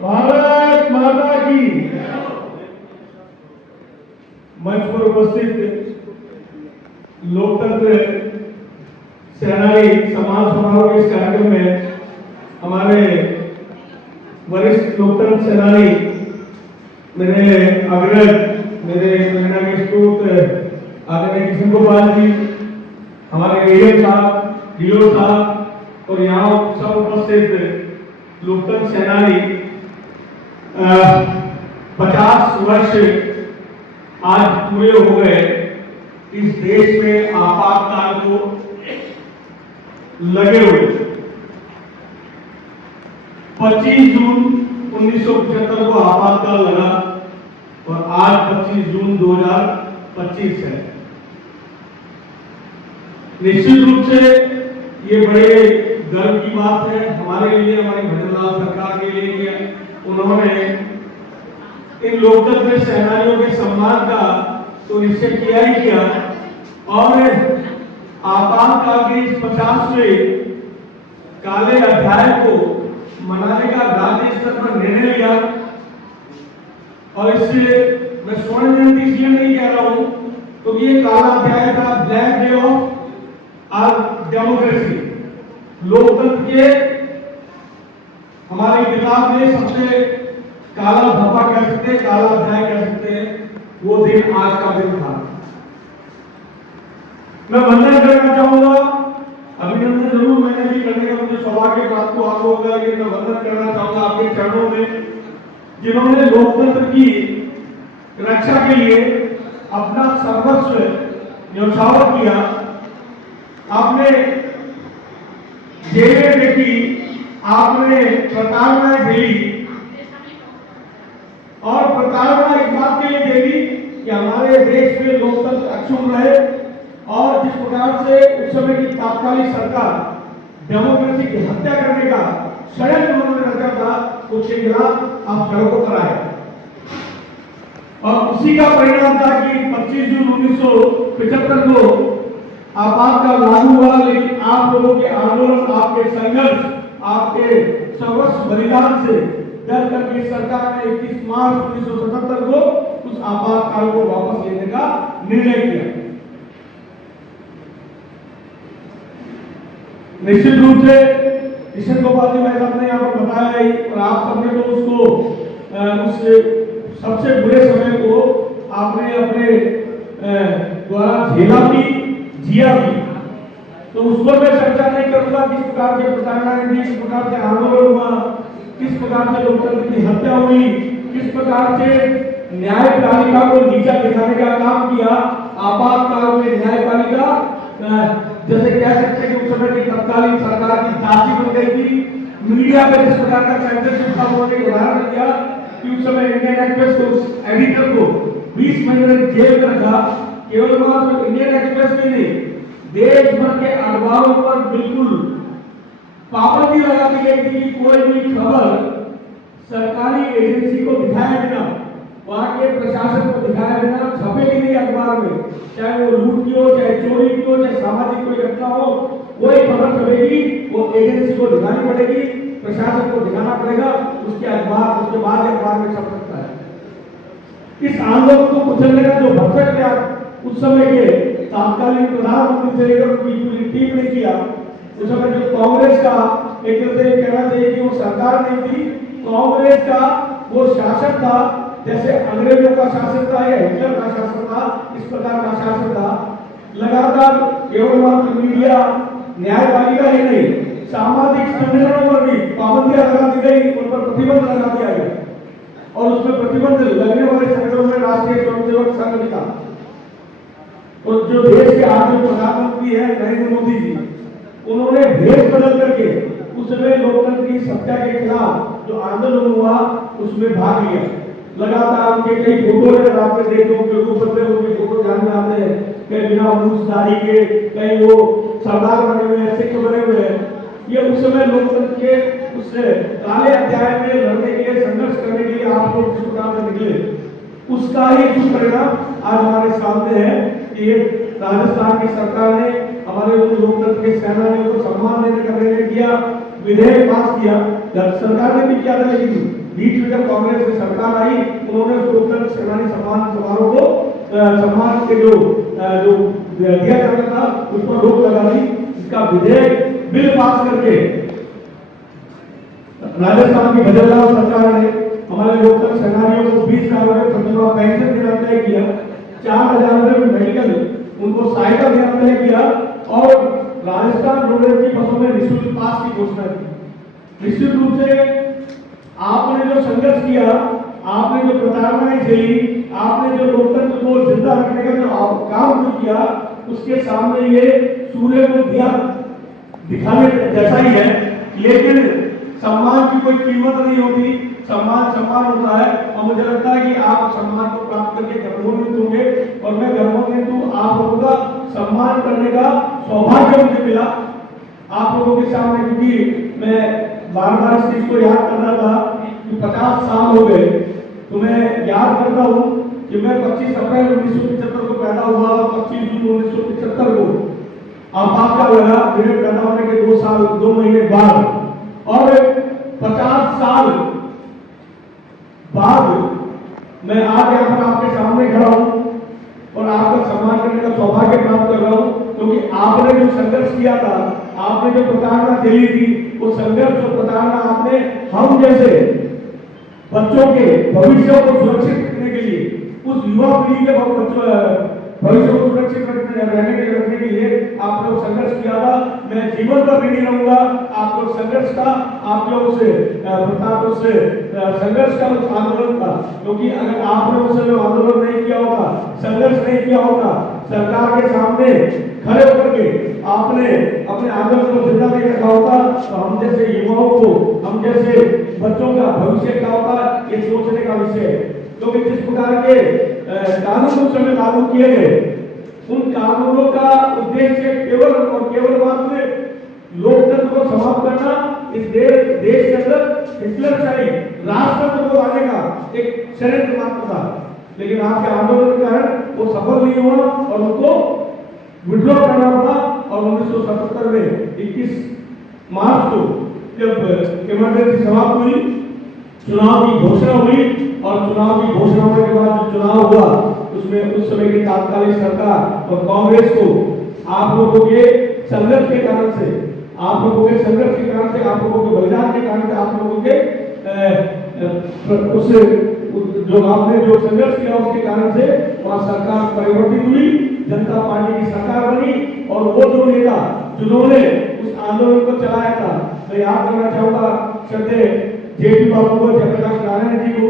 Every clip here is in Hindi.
भारत माता की। मंच पर उपस्थित लोकतंत्र सेनानी सम्मान समारोह के इस कार्यक्रम में हमारे वरिष्ठ लोकतंत्र सेनानी, मेरे अग्रज, मेरे प्रेरणा के स्रोत आदरणीय किशन गोपाल जी, हमारे डीएम साहब, डीओ साहब और यहाँ सब उपस्थित लोकतंत्र सेनानी, 50 वर्ष आज पूरे हो गए इस देश में आपातकाल को लगे हुए। 25 जून 1975 को आपातकाल लगा और आज 25 जून 2025 है। निश्चित रूप से ये बड़े गर्व की बात है हमारे लिए, हमारी भजनलाल सरकार के लिए कि उन्होंने इन लोकतंत्र सेनानियों के सम्मान का तो निश्चय किया ही किया और आपातकाल के इस 50वें काले अध्याय को मनाने का राज्य स्तर पर निर्णय लिया। और इससे मैं स्वर्ण जयंती इसलिए नहीं कह रहा हूं क्योंकि ये काला अध्याय था, black day of our democracy. लोकतंत्र के हमारी किताब में सबसे काला धब्बा कह सकते हैं, काला अध्याय कह सकते हैं, वो दिन आज का दिन था। मैं वंदन करना चाहूंगा, अभिनंदन जरूर मैंने भी करने का मुझे सौभाग्य प्राप्त हुआ होगा, लेकिन मैं वंदन करना चाहूंगा आपके चरणों में जिन्होंने लोकतंत्र की रक्षा के लिए अपना सर्वस्व न्यौछावर किया। आपने जेलें देखी, आपने प्रताड़नाएं झेली और प्रताड़ना इस बात के लिए देखी कि हमारे देश में लोकतंत्र अक्षुण्ण रहे और जिस प्रकार से उस समय की तात्कालिक सरकार डेमोक्रेसी की हत्या करने का षड्यंत्र उन्होंने रचा था, उसके खिलाफ आप सड़कों पर आए और उसी का परिणाम था कि 25 जून 1975 को आपातकाल लागू हुआ। लेकिन आप लोगों के आंदोलन, आपके संघर्ष, आपके सर्वस्व बलिदान से डर करके सरकार ने 21 मार्च 1977 को उस आपातकाल को वापस लेने का निर्णय किया। निश्चित रूप से किशन गोपाल जी मैंने अपने यहाँ पर बताया ही और आप सबने तो उसको उस सबसे बुरे समय को आपने अपने द्वारा झेला भी, जिया भी, तो उस पर मैं चर्चा नहीं करूंगा। किस प्रकार से प्रताड़नाएं थी, किस प्रकार से आंदोलन हुआ, किस प्रकार से लोकतंत्र की हत्या हुई, किस प्रकार से न्यायपालिका को नीचा दिखाने का काम किया। आपातकाल में न्यायपालिका जैसे कह सकते हैं कि उस समय की तत्कालीन सरकार की दासी बन गई थी। मीडिया पे जिस प्रकार का सेंसरशिप था, उन्होंने उदाहरण दिया कि उस समय इंडियन एक्सप्रेस को, उस एडिटर को 20 महीने जेल में रखा। केवल मात्र इंडियन एक्सप्रेस में नहीं, देश भर के अखबारों पर बिल्कुल पाबंदी लगा दी गई थी कि कोई भी खबर सरकारी एजेंसी को दिखाया बिना, वहां के प्रशासन को दिखाया बिना छपेगी नहीं अखबार में, चाहे वो लूट की हो, चाहे चोरी की हो, चाहे सामाजिक कोई घटना हो, कोई खबर छपेगी वो एजेंसी को दिखानी पड़ेगी, प्रशासन को दिखाना पड़ेगा, उसके अखबार, उसके बाद अखबार में छप सकता है। इस आंदोलन को कुचलने का जो भरसक प्रयास उस समय के तात्कालीन प्रधानमंत्री से लेकर पूरी टीम ने किया। उस समय जो कांग्रेस का एक तरह से कहना चाहिए कि वो सरकार नहीं थी, कांग्रेस का वो शासन था, जैसे अंग्रेजों का शासन था या हिटलर का शासन था, इस प्रकार का शासन था। लगातार केवल मात्र मीडिया, न्यायपालिका ही नहीं, सामाजिक संगठनों पर भी पाबंदियां लगा दी गई, उन पर प्रतिबंध लगा दिया गया और उसमें प्रतिबंध लगने वाले संगठनों में राष्ट्रीय स्वयंसेवक संघ भी था। और जो देश के आज जो प्रधानमंत्री है नरेंद्र मोदी जी, उन्होंने भेष बदल करके उस समय लोकतंत्र की सत्ता के खिलाफ जो आंदोलन हुआ उसमें भाग लिया। लगातार उनके कई फोटो अगर आपने देखे होंगे, उनके फोटो ध्यान में आते हैं, कहीं बिना मूछदारी के, कहीं वो सरदार बने हुए हैं, सिख बने हुए हैं। ये उस समय लोकतंत्र के उस काले अध्याय में लड़ने के लिए, संघर्ष करने के लिए आप लोग जिस प्रकार से निकले, उसका ही परिणाम आज हमारे सामने है कि राजस्थान की सरकार ने हमारे लोकतंत्र के सेनानियों को सम्मान देने का निर्णय किया, विधेयक पास किया। सरकार ने भी किया था, लेकिन बीच में जब कांग्रेस की सरकार आई उन्होंने लोकतंत्र सेनानी सम्मान समारोह को सम्मान के जो दिया जाता था उस पर रोक लगा दी। इसका विधेयक बिल पास करके राजस्थान की बदलाव सरकार ने हमारे लोकतंत्र सेनानियों को 20,000 रुपए प्रतिमाह पेंशन देना तय किया, 4,000 रुपए मेडिकल उनको सहायता देना तय किया और राजस्थान रोडवेज की बसों में निःशुल्क पास की घोषणा की। निश्चित रूप से आपने जो संघर्ष किया, आपने जो प्रताड़नाएं झेली, आपने जो लोकतंत्र को जिंदा रखने का जो काम जो किया, उसके सामने ये सूर्य को दिया दिखाने जैसा ही है। लेकिन सम्मान की कोई कीमत नहीं होती, सम्मान सम्मान होता है और मुझे लगता है कि आप सम्मान को प्राप्त करके गर्वान्वित होंगे और मैं गर्वान्वित हूँ। आप लोगों का सम्मान करने का सौभाग्य मुझे मिला आप लोगों के सामने, क्योंकि मैं बार बार इस चीज को याद कर रहा था कि 50 साल हो गए। तो मैं याद करता हूँ कि मैं 25 अप्रैल 1975 को पैदा हुआ और 25 जून 1975 को आपात का लगा मेरे पैदा होने के 2 महीने बाद, और 50 साल बाद मैं आज यहाँ पर आपके सामने खड़ा हूँ और आपका सम्मान करने का सौभाग्य प्राप्त कर रहा हूँ, क्योंकि आपने जो संघर्ष किया था, आपने जो प्रताड़ना झेली थी, वो संघर्ष और प्रताड़ना आपने हम जैसे बच्चों के भविष्य को सुरक्षित रखने के लिए, उस युवा पीढ़ी के भविष्य को सुरक्षित रखने के लिए आपने वो संघर्ष किया था। मैं जीवन भर ऋणी रहूंगा आपको संघर्ष का, आपके उस संघर्ष का, उस आंदोलन का, क्योंकि अगर आपने उस समय आंदोलन नहीं किया होता, संघर्ष नहीं किया होता, सरकार के सामने खड़े होकर के आपने अपने आंदोलन को जिंदा नहीं रखा होता, तो हम जैसे युवाओं को, हम जैसे बच्चों का भविष्य क्या होता ये सोचने का विषय है। क्योंकि जिस प्रकार के कानून उस समय लागू किए गए, उन कानूनों का उद्देश्य केवल और केवल मात्र लोकतंत्र को समाप्त करना, इस देश के अंदर हिटलरशाही राष्ट्रतंत्र को लाने का एक षड्यंत्र मात्र था। लेकिन आपके आंदोलन के कारण वो सफल नहीं हुआ और उनको विड्रॉ करना पड़ा और 1977 में 21 मार्च को जब इमरजेंसी समाप्त हुई, चुनाव की घोषणा हुई और चुनाव की घोषणा होने के बाद जो चुनाव हुआ उसमें उस समय की तात्कालिक सरकार और कांग्रेस को आप लोगों के संघर्ष के कारण से, आप लोगों के संघर्ष के कारण से, आप लोगों के बलिदान के कारण से, आप लोगों के उस जो आपने जो संघर्ष किया उसके कारण से वहाँ सरकार परिवर्तित हुई, जनता पार्टी की सरकार बनी और वो जो नेता जिन्होंने उस आंदोलन को चलाया था, मैं याद करना चाहूंगा श्रद्धेय जेपी बाबू को, जयप्रकाश नारायण जी को,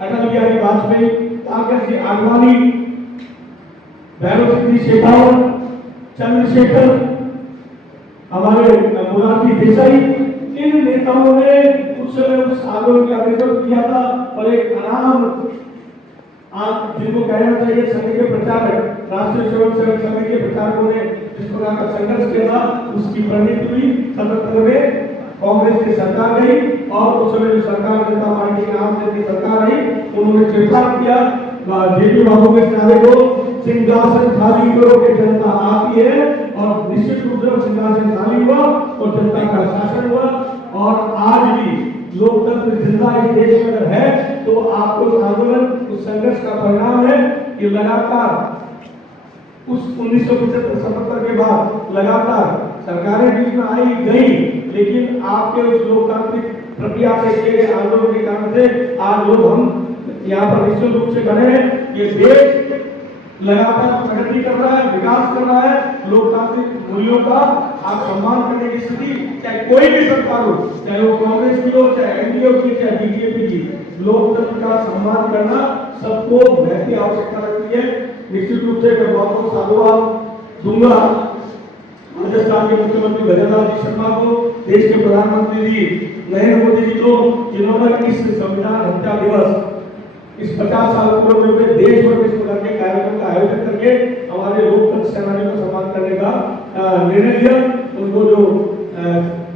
अटल बिहारी वाजपेयी, कांग्रेस जी आडवाणी, भैरव सिंह शेखावत, चंद्रशेखर, हमारे मुरारजी देसाई, इन नेताओं ने उस समय उस आंदोलन का नेतृत्व किया था और एक अनाम जिनको कहना चाहिए संघ के प्रचारक, राष्ट्रीय स्वयंसेवक संघ के प्रचारकों ने जिस प्रकार का संघर्ष किया था उसकी परिणति हुई। 77 में कांग्रेस की सरकार गई और उस समय जो सरकार जनता पार्टी के नाम से सरकार आई, उन्होंने चिरफाड़ किया जेपी बाबू के नारे को, सिंहासन खाली करो के जनता आती है, और निश्चित रूप से सिंहासन खाली हुआ और जनता का शासन हुआ। और आज भी लोकतंत्र जिंदा इस देश में अगर है तो आपको आंदोलन, उस संघर्ष का परिणाम है कि लगातार उस 1975 के बाद लगातार सरकारें बीच में आई गई, लेकिन आपके उस लोकतांत्रिक प्रक्रिया से किए गए आंदोलन के कारण से आज लोग हम यहाँ पर निश्चित रूप से खड़े हैं। ये देश लगातार प्रगति कर रहा है, विकास कर रहा है, लोकतांत्रिक मूल्यों का आप सम्मान करने की स्थिति, चाहे कोई भी सरकार हो, चाहे वो कांग्रेस की हो, चाहे एनडीए की, चाहे बीजेपी की, लोकतंत्र का सम्मान करना सबको महती आवश्यकता लगती है। निश्चित रूप से मैं बहुत बहुत साधुवाद दूंगा राजस्थान के मुख्यमंत्री गजेंद्र जी शर्मा को, देश के प्रधानमंत्री जी नरेंद्र मोदी जी को, जिन्होंने इस संविधान हत्या दिवस, इस 50 साल पूर्व में देश भर में इस प्रकार के कार्यक्रम का आयोजन करके हमारे लोकतंत्र सेनानियों का सम्मान करने का निर्णय लिया। उनको जो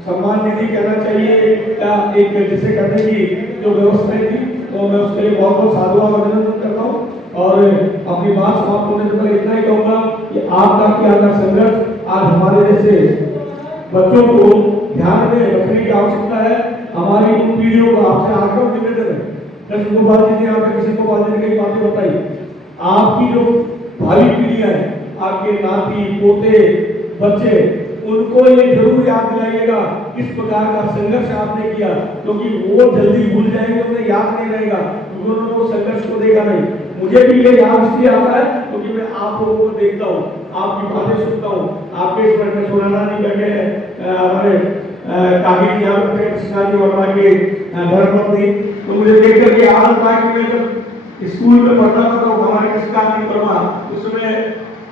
सम्मान निधि कहना चाहिए या एक जिसे करने की जो व्यवस्थाएं थी, तो मैं उसके लिए बहुत बहुत साधुवाद अभिनंदन करता हूँ। और अपनी बात समाप्त होने से पहले इतना ही कहूँगा कि आपका किया गया संघर्ष आज हमारे जैसे बच्चों को ध्यान में रखने की आवश्यकता है। हमारी उन पीढ़ियों को आपसे आग्रह निवेदन है, कृष्ण गोपाल जी ने यहाँ पे किशन गोपाल जी ने कई बातें बताई, आपकी जो भावी पीढ़ियां है, आपके नाती पोते बच्चे, उनको ये जरूर याद दिलाइएगा किस प्रकार का संघर्ष आपने किया, क्योंकि वो जल्दी भूल जाएंगे, उन्हें याद नहीं रहेगा क्योंकि उन्होंने वो संघर्ष को देखा नहीं। मुझे भी ये याद इसलिए आता है क्योंकि मैं आप लोगों को देखता हूँ, आपकी बातें सुनता हूँ, आपके इस में सोनाना जी बैठे हैं, हमारे काफी यहाँ पे कृष्णा जी वर्मा के धर्मपत्नी, तो मुझे देख करके आनंद आया कि मैं जब स्कूल में पढ़ता था तो हमारे कृष्णा जी वर्मा उसमें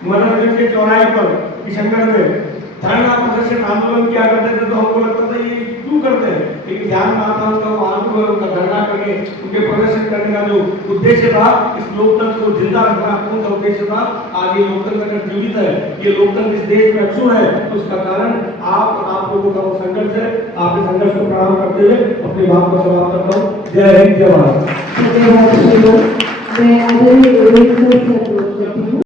मनोरंजन के चौराहे पर किशनगढ़ में धरना प्रदर्शन आंदोलन किया करते थे, तो हमको लगता था ये क्यों करते हैं, लेकिन ध्यान में आता उनका वो आंदोलन, उनका धरना करके उनके प्रदर्शन करने का जो उद्देश्य था, इस लोकतंत्र को जिंदा रखना कौन सा उद्देश्य था। आज ये लोकतंत्र अगर जीवित है, ये लोकतंत्र इस देश में अक्षुण है, तो उसका कारण आप लोगों का वो संघर्ष है। आपके संघर्ष को प्रणाम करते हुए अपनी बात को समाप्त करता हूँ। जय हिंद, जय भारत।